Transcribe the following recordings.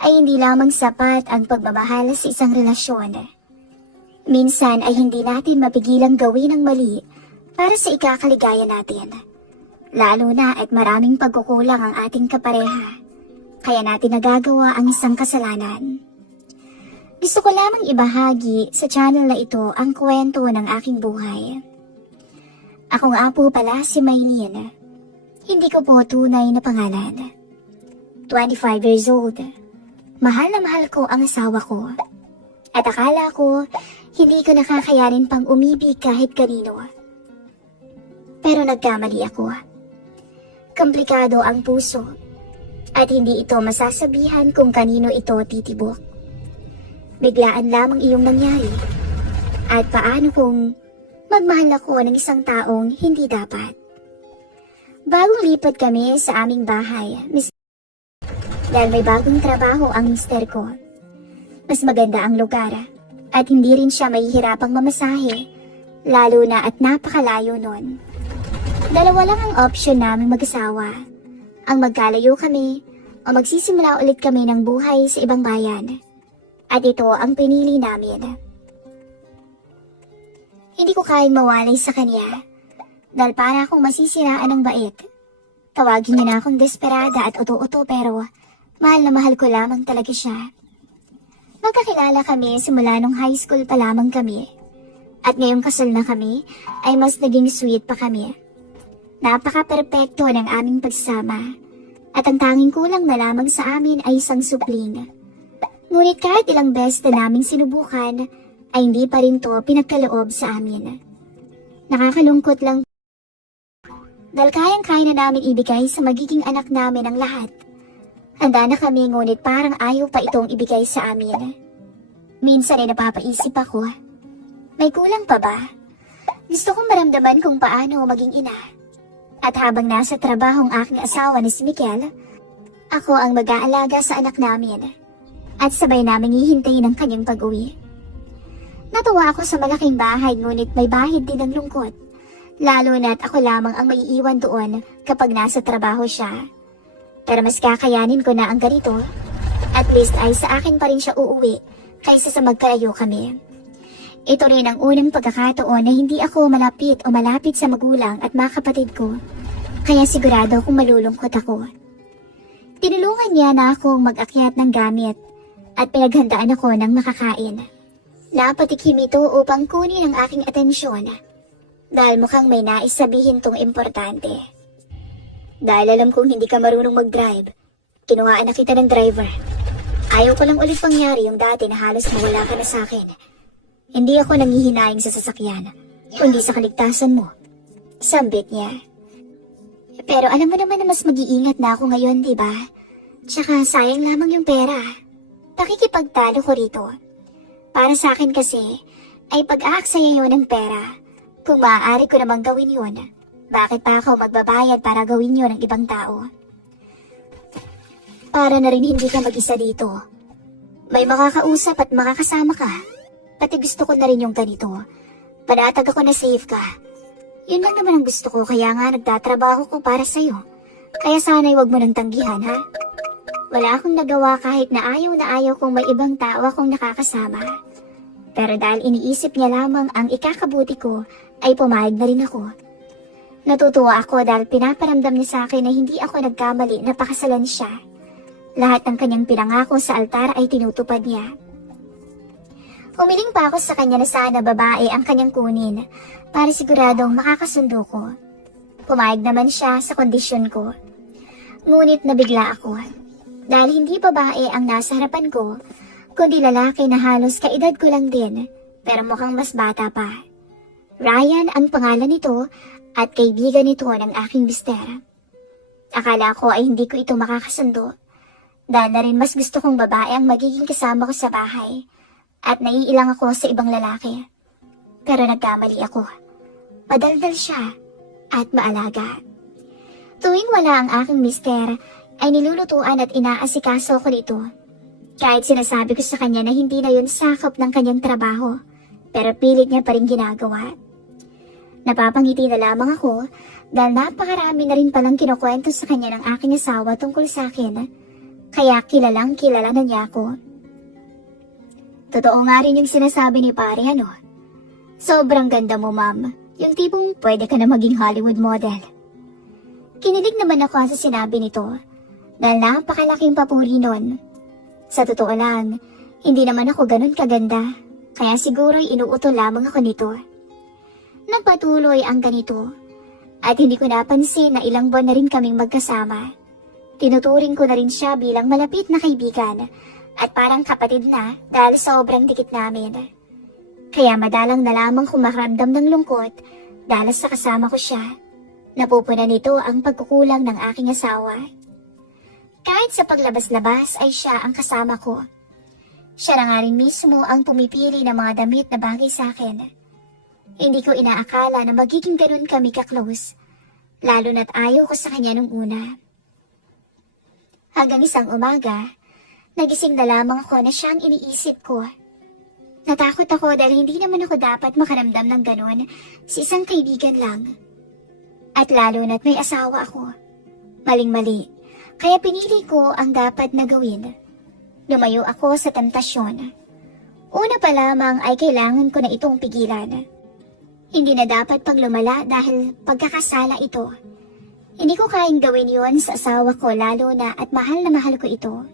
ay hindi lamang sapat ang pagmamahal sa isang relasyon. Minsan ay hindi natin mapigilang gawin ang mali para sa ikakaligaya natin. Lalo na at maraming pagkukulang ang ating kapareha, kaya natin nagagawa ang isang kasalanan. Gusto ko lamang ibahagi sa channel na ito ang kwento ng aking buhay. Ako nga po pala si Maylene. Hindi ko po tunay na pangalan. 25 years old. Mahal na mahal ko ang asawa ko. At akala ko, hindi ko nakakayanin pang umibig kahit kanino. Pero nagkamali ako. Komplikado ang puso. At hindi ito masasabihan kung kanino ito titibok. Biglaan lamang iyong nangyari. At paano kung magmahal ako ng isang taong hindi dapat? Bagong lipat kami sa aming bahay, dahil may bagong trabaho ang mister ko. Mas maganda ang lugar at hindi rin siya mahihirapang mamasahe, lalo na at napakalayo nun. Dalawa lang ang option naming mag-asawa, ang magkalayo kami o magsisimula ulit kami ng buhay sa ibang bayan. At ito ang pinili namin. Hindi ko kayang mawalay sa kanya dahil para akong masisiraan ng bait. Tawagin niya na akong desperada at uto-uto pero mahal na mahal ko lamang talaga siya. Magkakilala kami simula nung high school pa lamang kami. At ngayong kasal na kami ay mas naging sweet pa kami. Napaka-perpekto ng aming pagsama. At ang tanging kulang na lamang sa amin ay isang supling. Ngunit kahit ilang beses na naming sinubukan, ay hindi pa rin to pinagkaloob sa amin. Nakakalungkot lang dahil kayang-kaya na namin ibigay sa magiging anak namin ang lahat. Handa na kami ngunit parang ayaw pa itong ibigay sa amin. Minsan ay napapaisip ako, may kulang pa ba? Gusto kong maramdaman kung paano maging ina. At habang nasa trabahong aking asawa ni si Mikel, ako ang mag-aalaga sa anak namin. At sabay namin hihintayin ang kanyang pag-uwi. Natuwa ako sa malaking bahay ngunit may bahid din ng lungkot. Lalo na't ako lamang ang maiiwan doon kapag nasa trabaho siya. Pero mas kakayanin ko na ang ganito. At least ay sa akin pa rin siya uuwi kaysa sa magkalayo kami. Ito rin ang unang pagkakataon na hindi ako malapit sa magulang at mga kapatid ko. Kaya sigurado kung malulungkot ako. Tinulungan niya na akong mag-akyat ng gamit at pinaghandaan ako ng makakain. Napatikim ito upang kunin ang aking atensyon dahil mukhang may nais sabihin tong importante. Dahil alam kong hindi ka marunong mag-drive, kinuhaan na kita ng driver. Ayaw ko lang ulit pangyari yung dati na halos mawala ka na sa akin. Hindi ako nanghihinayang sa sasakyan, kundi sa kaligtasan mo. Sambit niya. Pero alam mo naman na mas mag-iingat na ako ngayon, di ba? Tsaka sayang lamang yung pera. Pakikipagtalo ko rito. Para sa akin kasi, ay pag-aaksaya yun ng pera. Kung maaari ko namang gawin yun, bakit pa ako magbabayad para gawin yun ng ibang tao? Para na rin hindi ka mag-isa dito. May makakausap at makakasama ka. Pati gusto ko na rin yung ganito. Panatag ako na safe ka. Yun lang naman ang gusto ko kaya nga nagtatrabaho ko para sa'yo. Kaya sana'y wag mo nang tanggihan ha. Wala akong nagawa kahit na ayaw kong may ibang tao akong nakakasama. Pero dahil iniisip niya lamang ang ikakabuti ko, ay pumayag na rin ako. Natutuwa ako dahil pinaparamdam niya sa akin na hindi ako nagkamali na pakasalan siya. Lahat ng kanyang pinangako sa altar ay tinutupad niya. Humiling pa ako sa kanya na sana babae ang kanyang kunin para siguradong makakasundo ko. Pumayag naman siya sa kondisyon ko. Ngunit nabigla ako dahil hindi babae ang nasa harapan ko, kundi lalaki na halos kaedad ko lang din pero mukhang mas bata pa. Ryan ang pangalan nito at kaibigan nito ng aking mister. Akala ko ay hindi ko ito makakasundo dahil na rin mas gusto kong babae ang magiging kasama ko sa bahay at naiilang ako sa ibang lalaki. Pero nagkamali ako. Madaldal siya at maalaga. Tuwing wala ang aking mister ay nilulutuan at inaasikaso ko nito. Kahit sinasabi ko sa kanya na hindi na yun sakop ng kanyang trabaho, pero pilit niya pa rin ginagawa. Napapangiti na lamang ako dahil napakarami na rin palang kinukwento sa kanya ng aking asawa tungkol sa akin. Kaya kilalang kilala na niya ako. Totoo nga rin yung sinasabi ni pare, ano? Sobrang ganda mo, ma'am. Yung tipong pwede ka na maging Hollywood model. Kinilig naman ako sa sinabi nito dahil napakalaking papuri nun. Sa totoo lang, hindi naman ako ganun kaganda, kaya sigura'y inuuto lamang ako nito. Nagpatuloy ang ganito, at hindi ko napansin na ilang buwan na rin kaming magkasama. Tinuturing ko na rin siya bilang malapit na kaibigan, at parang kapatid na dahil sobrang dikit namin. Kaya madalang na lamang kumakaramdam ng lungkot dahil sa kasama ko siya. Napupunan nito ang pagkukulang ng aking asawa. Kahit sa paglabas-labas ay siya ang kasama ko. Siya na nga rin mismo ang pumipili ng mga damit na bagay sa akin. Hindi ko inaakala na magiging ganun kami ka-close, lalo na't ayaw ko sa kanya nung una. Hanggang isang umaga, nagising na lamang ako na siya ang iniisip ko. Natakot ako dahil hindi naman ako dapat makaramdam ng ganun sa isang kaibigan lang. At lalo na't may asawa ako. Maling-mali, kaya pinili ko ang dapat na gawin. Lumayo ako sa temptasyon. Una pa lamang ay kailangan ko na itong pigilan. Hindi na dapat paglumala dahil pagkakasala ito. Hindi ko kayang gawin yon sa asawa ko lalo na at mahal na mahal ko ito.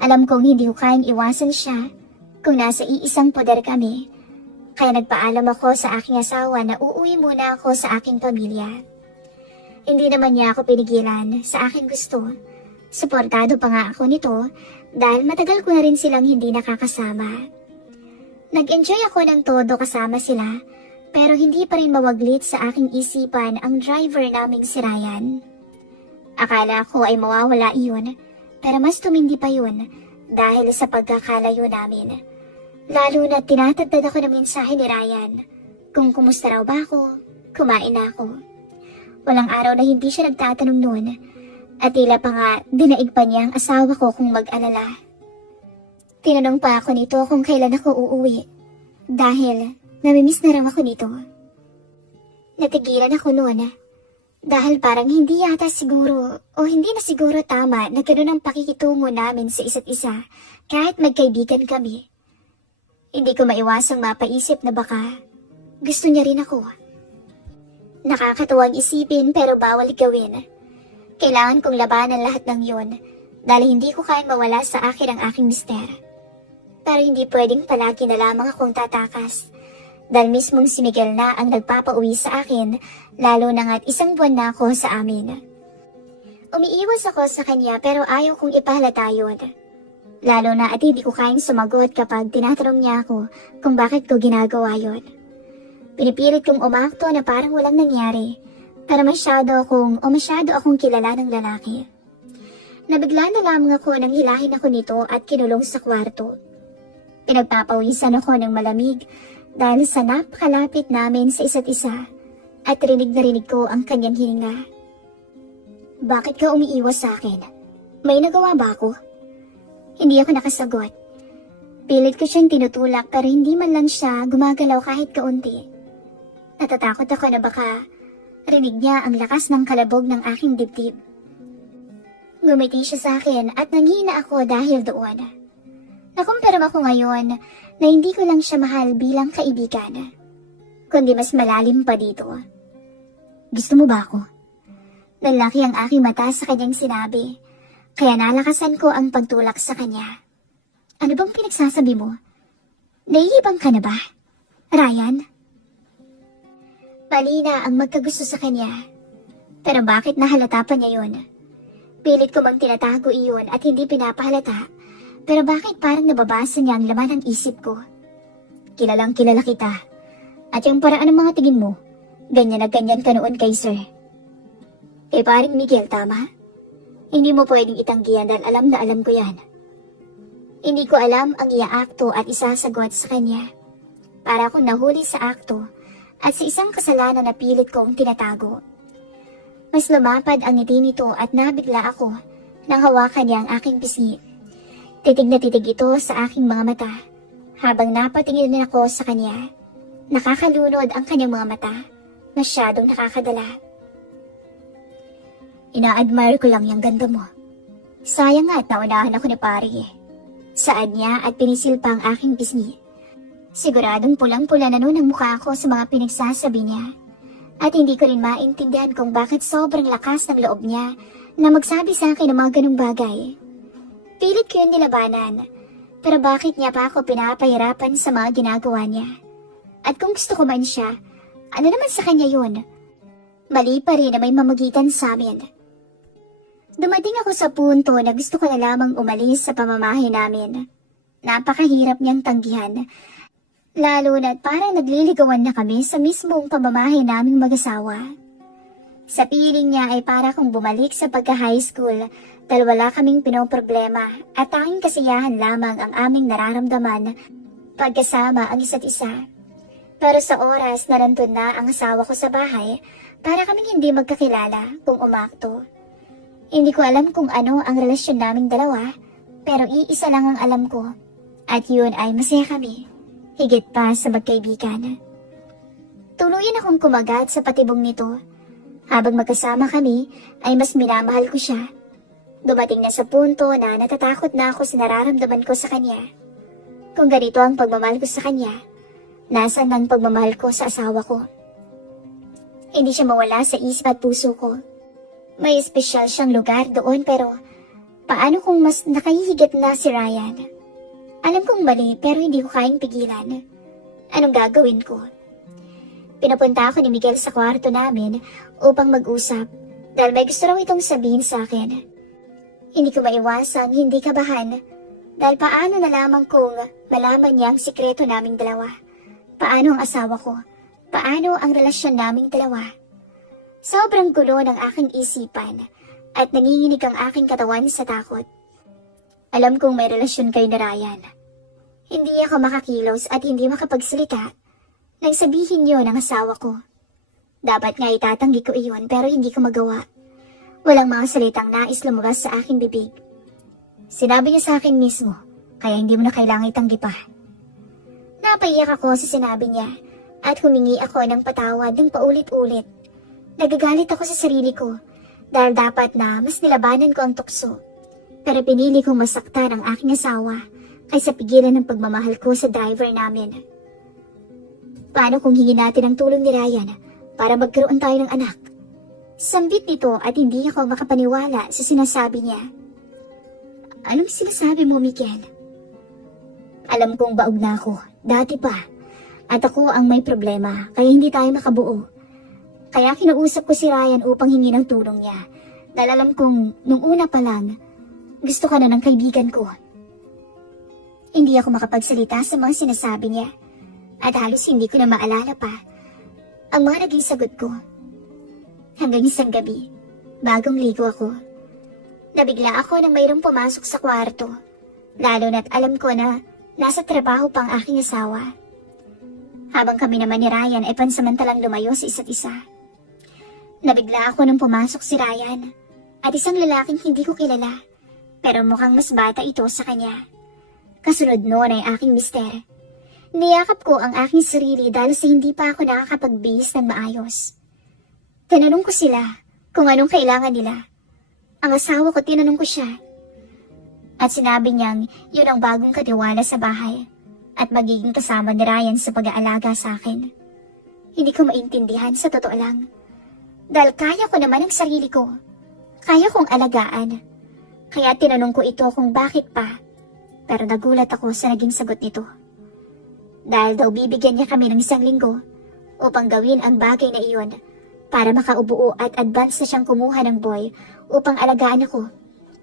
Alam kong hindi ko kayang iwasan siya kung nasa iisang poder kami. Kaya nagpaalam ako sa aking asawa na uuwi muna ako sa aking pamilya. Hindi naman niya ako pinigilan sa aking gusto. Suportado pa nga ako nito dahil matagal ko na rin silang hindi nakakasama. Nag-enjoy ako ng todo kasama sila pero hindi pa rin mawaglit sa aking isipan ang driver naming si Ryan. Akala ko ay mawawala iyon pero mas tumindi pa yun dahil sa pagkakalayo namin. Lalo na tinatagdad ako ng mensahe ni Ryan kung kumusta raw ba ako, kumain na ako. Walang araw na hindi siya nagtatanong noon at tila pa nga dinaig pa niya ang asawa ko kung mag-alala. Tinanong pa ako nito kung kailan ako uuwi dahil namimiss na raw ako nito. Natigilan ako noon dahil parang hindi yata siguro o hindi na siguro tama na ganoon ang pakikitungo namin sa isa't isa kahit magkaibigan kami. Hindi ko maiwasang mapaisip na baka gusto niya rin ako. Nakakatuwang isipin pero bawal gawin. Kailangan kong labanan lahat ng yon dahil hindi ko kayang mawala sa akin ang aking mister. Pero hindi pwedeng palagi na lamang akong tatakas dahil mismong si Miguel na ang nagpapauwi sa akin lalo na nga't isang buwan na ako sa amin. Umiiwas ako sa kanya pero ayaw kong ipahalata yun. Lalo na at hindi ko kayang sumagot kapag tinatanong niya ako kung bakit ko ginagawa yon. Pinipilit kong umakto na parang walang nangyari, pero masyado akong kilala ng lalaki. Nabigla na lamang ako nang hilahin ako nito at kinulong sa kwarto. Pinagpapawisan ako ng malamig dahil sa napakalapit namin sa isa't isa at rinig na rinig ko ang kanyang hininga. Bakit ka umiiwas sa akin? May nagawa ba ako? Hindi ako nakasagot. Pilit ko siyang tinutulak pero hindi man lang siya gumagalaw kahit kaunti. Natatakot ako na baka rinig niya ang lakas ng kalabog ng aking dibdib. Ngumiti siya sa akin at nanghina ako dahil doon. Nakumpirma ko ngayon na hindi ko lang siya mahal bilang kaibigan, kundi mas malalim pa dito. Gusto mo ba ako? Lalaki ang aking mata sa kanyang sinabi. Kaya nalakasan ko ang pagtulak sa kanya. Ano bang pinagsasabi mo? Naiibang ka na ba, Ryan? Mali na ang magkagusto sa kanya. Pero bakit nahalata pa niya yun? Pilit ko mang tinatago iyon at hindi pinapahalata. Pero bakit parang nababasa niya ang laman ng isip ko? Kilalang kilala kita. At yung paraan ng mga tingin mo, ganyan na ganyan ka noon kay Sir. Kay paring Miguel, tama? Hindi mo pwedeng itanggihan dahil alam na alam ko yan. Hindi ko alam ang iaakto at isasagot sa kanya. Para akong nahuli sa akto at sa isang kasalanan na pilit kong tinatago. Mas lumapad ang ngiti nito at nabigla ako nang hawakan niya ang aking pisngi. Titig na titig ito sa aking mga mata habang napatingin ako sa kanya. Nakakalunod ang kanyang mga mata. Masyadong nakakadala. Ina-admire ko lang yung ganda mo. Sayang nga at naunahan ako ni pare. Saad niya at pinisil pa ang aking pisngi. Siguradong pulang-pula na noon ang mukha ko sa mga pinagsasabi niya. At hindi ko rin maintindihan kung bakit sobrang lakas ng loob niya na magsabi sa akin ng mga ganung bagay. Pilit ko yun nilabanan, pero bakit niya pa ako pinapahirapan sa mga ginagawa niya? At kung gusto ko man siya, ano naman sa kanya yun? Mali pa rin na may mamagitan sa amin. Dumating ako sa punto na gusto ko na lamang umalis sa pamamahay namin. Napakahirap niyang tanggihan, lalo na't parang nagliligawan na kami sa mismong pamamahay naming mag-asawa. Sa piling niya ay para kong bumalik sa pagka-high school dahil wala kaming pinoproblema at tanging kasiyahan lamang ang aming nararamdaman pagkasama ang isa't isa. Pero sa oras na nandun na ang asawa ko sa bahay, para kaming hindi magkakilala kung umakto. Hindi ko alam kung ano ang relasyon naming dalawa, pero iisa lang ang alam ko. At yun ay masaya kami, higit pa sa magkaibigan. Tuluyan akong kumagat sa patibong nito. Habang magkasama kami, ay mas minamahal ko siya. Dumating na sa punto na natatakot na ako sa nararamdaman ko sa kanya. Kung ganito ang pagmamahal ko sa kanya, nasaan ang pagmamahal ko sa asawa ko? Hindi siya mawala sa isip at puso ko. May espesyal siyang lugar doon pero paano kung mas nakahihigit na si Ryan? Alam kong mali pero hindi ko kayang pigilan. Anong gagawin ko? Pinapunta ako ni Miguel sa kwarto namin upang mag-usap dahil may gusto raw itong sabihin sa akin. Hindi ko maiwasang hindi kabahan dahil paano na lamang kung malaman niya ang sikreto naming dalawa. Paano ang asawa ko? Paano ang relasyon naming dalawa? Sobrang gulo ng aking isipan at nanginginig ang aking katawan sa takot. Alam kong may relasyon kayo ni Ryan. Hindi ako makakilos at hindi makapagsalita nang sabihin niyo ng asawa ko. Dapat nga itatanggi ko iyon pero hindi ko magawa. Walang mga salitang nais lumabas sa aking bibig. Sinabi niya sa akin mismo, kaya hindi mo na kailangang itanggi pa. Napaiyak ako sa sinabi niya at humingi ako ng patawad ng paulit-ulit. Nagagalit ako sa sarili ko dahil dapat na mas nilabanan ko ang tukso. Pero pinili kong masaktan ang aking asawa kaysa pigilan ng pagmamahal ko sa driver namin. Paano kung hingin natin ang tulong ni Ryan para magkaroon tayo ng anak? Sambit nito at hindi ako makapaniwala sa sinasabi niya. Anong sinasabi mo, Miguel? Alam kong baog na ako, dati pa. At ako ang may problema kaya hindi tayo makabuo. Kaya kinausap ko si Ryan upang hingi ng tulong niya dahil alam kong nung una pa lang, gusto ka na ng kaibigan ko. Hindi ako makapagsalita sa mga sinasabi niya at halos hindi ko na maalala pa ang mga naging sagot ko. Hanggang isang gabi, bagong ligo ako. Nabigla ako nang mayroong pumasok sa kwarto, lalo na't alam ko na nasa trabaho pa ang aking asawa. Habang kami naman ni Ryan ay pansamantalang lumayo sa isa't isa. Nabigla ako nang pumasok si Ryan at isang lalaking hindi ko kilala pero mukhang mas bata ito sa kanya. Kasunod noon ay aking mister. Niyakap ko ang aking sarili dahil sa hindi pa ako nakakapagbihis ng maayos. Tinanong ko sila kung anong kailangan nila. Ang asawa ko tinanong ko siya. At sinabi niyang yun ang bagong katiwala sa bahay at magiging kasama ni Ryan sa pag-aalaga sa akin. Hindi ko maintindihan sa totoo lang. Dahil kaya ko naman ang sarili ko. Kaya kong alagaan. Kaya tinanong ko ito kung bakit pa. Pero nagulat ako sa naging sagot nito. Dahil daw bibigyan niya kami ng isang linggo upang gawin ang bagay na iyon para makaubuo at advance na siyang kumuha ng boy upang alagaan ako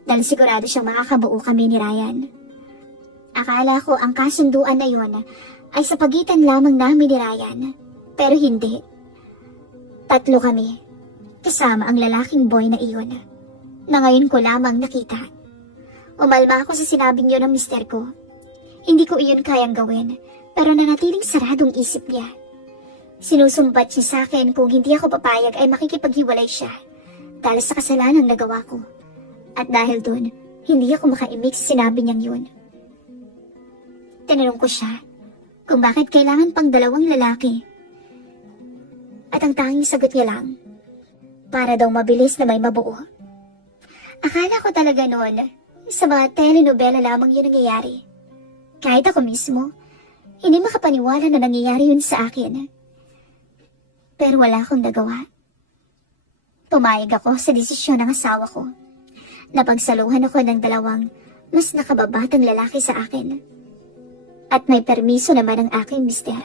dahil sigurado siyang makakabuo kami ni Ryan. Akala ko ang kasunduan na iyon ay sa pagitan lamang namin ni Ryan. Pero hindi. 3 kami. Kasama ang lalaking boy na iyon, na ngayon ko lamang nakita. Umalma ako sa sinabing yun ng mister ko. Hindi ko iyon kayang gawin, pero nanatiling saradong isip niya. Sinusumbat niya sa akin kung hindi ako papayag ay makikipaghiwalay siya, dahil sa kasalanang nagawa ko. At dahil dun, hindi ako makaimik sa sinabi niyang yun. Tinanong ko siya kung bakit kailangan pang 2 lalaki. At ang tanging sagot niya lang, para daw mabilis na may mabuo. Akala ko talaga noon, sa mga telenovela lamang yun nangyayari. Kahit ako mismo, hindi makapaniwala na nangyayari yun sa akin. Pero wala akong nagawa. Pumayag ako sa desisyon ng asawa ko. Napagsaluhan ako ng dalawang mas nakababatang lalaki sa akin. At may permiso naman ang aking mister.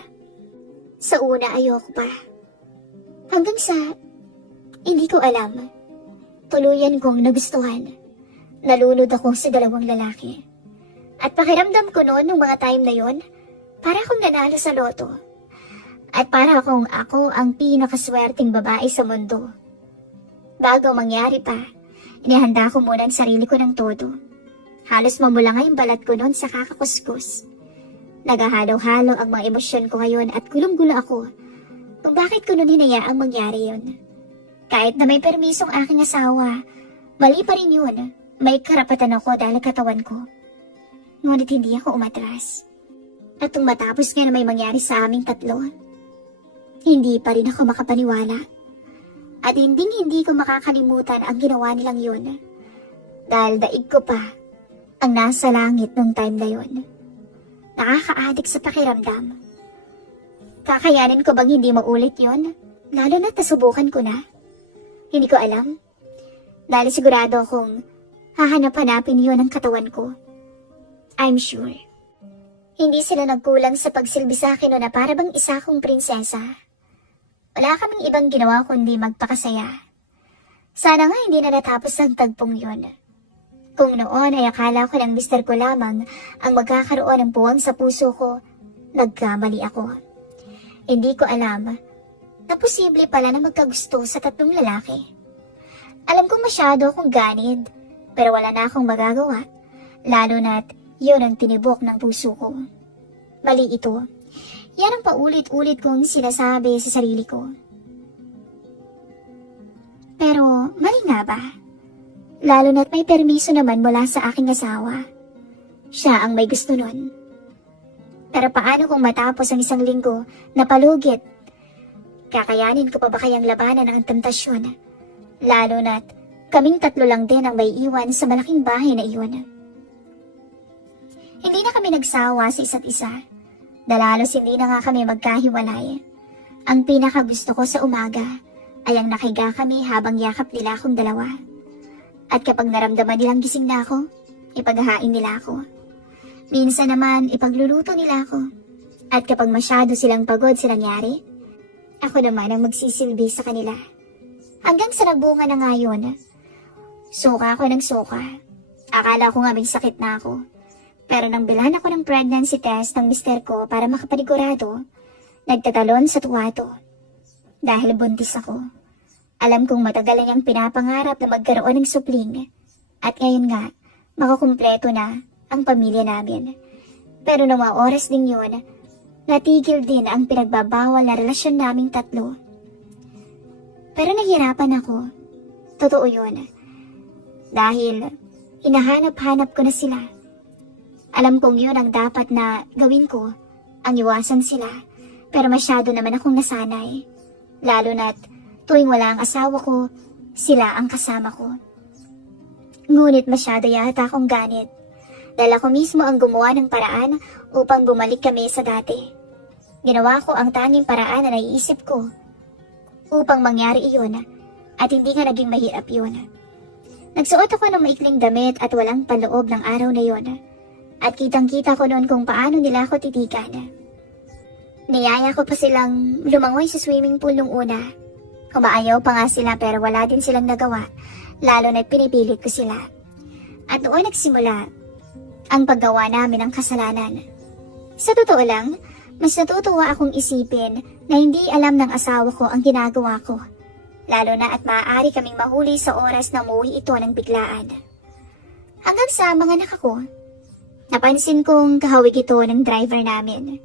Sa una ayoko pa. Hanggang sa hindi ko alam. Tuluyan kong nagustuhan. Nalunod ako sa dalawang lalaki. At pakiramdam ko noon nung mga time na yon, para akong nanalo sa loto. At para akong ako ang pinakaswerteng babae sa mundo. Bago mangyari pa, inihanda ko muna ang sarili ko ng todo. Halos mamula yung balat ko noon sa kakakuskus. Naghahalo-halo ang mga emosyon ko ngayon at gulong-gulo ako kung bakit ko noon hinayaang mangyari yun. Kahit na may permisong aking asawa, mali pa rin yun. May karapatan ako dahil katawan ko. Ngunit hindi ako umatras. At nung matapos nga na may mangyari sa aming tatlo, hindi pa rin ako makapaniwala. At hindi ko makakalimutan ang ginawa nilang yun. Dahil daig ko pa ang nasa langit nung time na yun. Nakaka-addict sa pakiramdam. Kakayanin ko bang hindi maulit yun? Lalo na't nasubukan ko na. Hindi ko alam. Dahil sigurado akong hahanap-hanapin yun ang katawan ko. I'm sure. Hindi sila nagkulang sa pagsilbi sa akin na para bang isa akong prinsesa. Wala kaming ibang ginawa kundi magpakasaya. Sana nga hindi na natapos ang tagpong yun. Kung noon ay akala ko ng mister ko lamang ang magkakaroon ng puwang sa puso ko, nagkamali ako. Hindi ko alam na posible pala na magkagusto sa tatlong lalaki. Alam kong masyado akong ganid, pero wala na akong magagawa, lalo na't yun ang tinibok ng puso ko. Mali ito. Yan ang paulit-ulit kong sinasabi sa sarili ko. Pero mali nga ba? Lalo na't may permiso naman mula sa aking asawa. Siya ang may gusto nun. Pero paano kung matapos ang isang linggo na palugit? Kakayanin ko pa ba kayang labanan ang temptasyon? Lalo na't kaming tatlo lang din ang may iwan sa malaking bahay na iyon. Hindi na kami nagsawa sa isa't isa. Dalalos hindi na nga kami magkahiwalay. Ang pinakagusto ko sa umaga ay ang nakiga kami habang yakap nila akong dalawa. At kapag naramdaman nilang gising na ako, ipaghahain nila ako. Minsan naman ipagluluto nila ako. At kapag masyado silang pagod sa nangyari, ako naman ang magsisilbi sa kanila. Hanggang sa nagbunga na nga yun. Suka ako ng suka. Akala ko nga may sakit na ako. Pero nang bilan ako ng pregnancy test ng mister ko para makapanigurado, nagtatalon sa tuwato. Dahil buntis ako. Alam kong matagal na niyang pinapangarap na magkaroon ng supling. At ngayon nga, makakumpleto na ang pamilya namin. Pero nung mga oras din yun, natigil din ang pinagbabawal na relasyon naming tatlo. Pero nahihirapan ako. Totoo yun. Dahil hinahanap-hanap ko na sila. Alam kong yun ang dapat na gawin ko, ang iwasan sila, pero masyado naman akong nasanay. Lalo na't tuwing wala ang asawa ko, sila ang kasama ko. Ngunit masyado yata akong ganit, dahil ako mismo ang gumawa ng paraan upang bumalik kami sa dati. Ginawa ko ang tanging paraan na naiisip ko upang mangyari iyon at hindi nga naging mahirap yun. Nagsuot ako ng maikling damit at walang panloob ng araw na yun. At kitang-kita ko noon kung paano nila ako titigan. Niyaya ko pa silang lumangoy sa swimming pool nung una. Kumaayaw pa nga sila pero wala din silang nagawa, lalo na't pinipilit ko sila. At noon nagsimula ang paggawa namin ng kasalanan. Sa totoo lang, mas natutuwa akong isipin na hindi alam ng asawa ko ang ginagawa ko. Lalo na at maaari kaming mahuli sa oras na umuwi ito ng biglaan. Hanggang sa mga anak ko, napansin kong kahawig ito ng driver namin.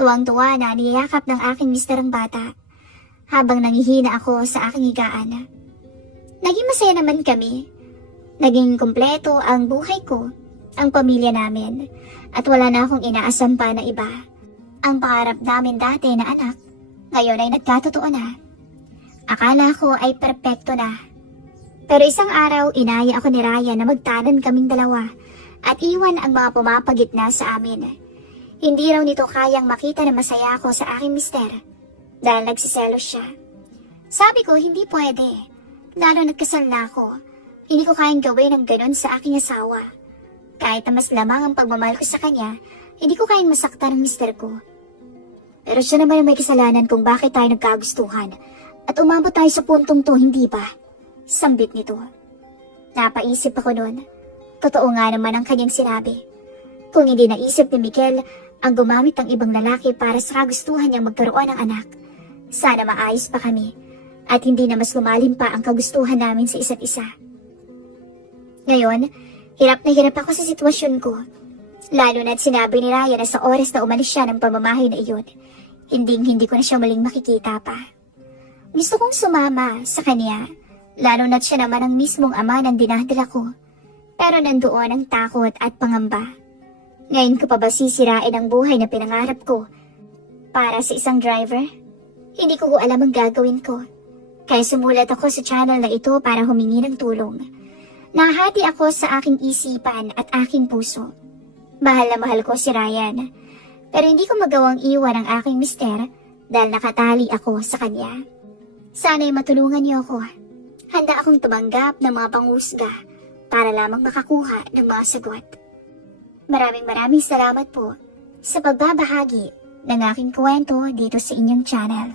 Tuwang-tuwa na niyakap ng aking mister ang bata habang nangihina ako sa aking higaan. Naging masaya naman kami. Naging kumpleto ang buhay ko, ang pamilya namin, at wala na akong inaasam pa na iba. Ang pangarap namin dati na anak, ngayon ay nagkatotoo na. Akala ko ay perpekto na. Pero isang araw, inaya ako ni Ryan na magtanan kaming dalawa at iwan ang mga pumapagitna sa amin. Hindi raw nito kayang makita na masaya ako sa aking mister dahil nagsiselos siya. Sabi ko, hindi pwede. Lalo nagkasal na ako. Hindi ko kayang gawin ang ganun sa aking asawa. Kahit na mas lamang ang pagmamahal ko sa kanya, hindi ko kayang masaktan ang mister ko. Pero siya naman ang may kasalanan kung bakit tayo nagkagustuhan at umabot tayo sa puntong to, hindi ba? Sambit nito. Napaisip ako noon. Totoo nga naman ang kanyang sinabi. Kung hindi naisip ni Miguel ang gumamit ng ibang lalaki para sa kagustuhan niyang magkaroon ng anak, sana maayos pa kami at hindi na mas lumalim pa ang kagustuhan namin sa isa't isa. Ngayon, hirap na hirap ako sa sitwasyon ko. Lalo na't sinabi ni Ryan na sa oras na umalis siya ng pamamahay na iyon, hindi ko na siya muling makikita pa. Gusto kong sumama sa kanya, lalo na't siya naman ang mismong ama ng dinadala ko. Pero nandoon ang takot at pangamba. Ngayon ko pa ba sisirain ang buhay na pinangarap ko para sa isang driver? Hindi ko alam ang gagawin ko. Kaya sumulat ako sa channel na ito para humingi ng tulong. Nahati ako sa aking isipan at aking puso. Mahal na mahal ko si Ryan. Pero hindi ko magawang iwan ang aking mister dahil nakatali ako sa kanya. Sana'y matulungan niyo ako. Handa akong tumanggap ng mga pangusga para lamang makakuha ng mga sagot. Maraming salamat po sa pagbabahagi ng aking kwento dito sa inyong channel.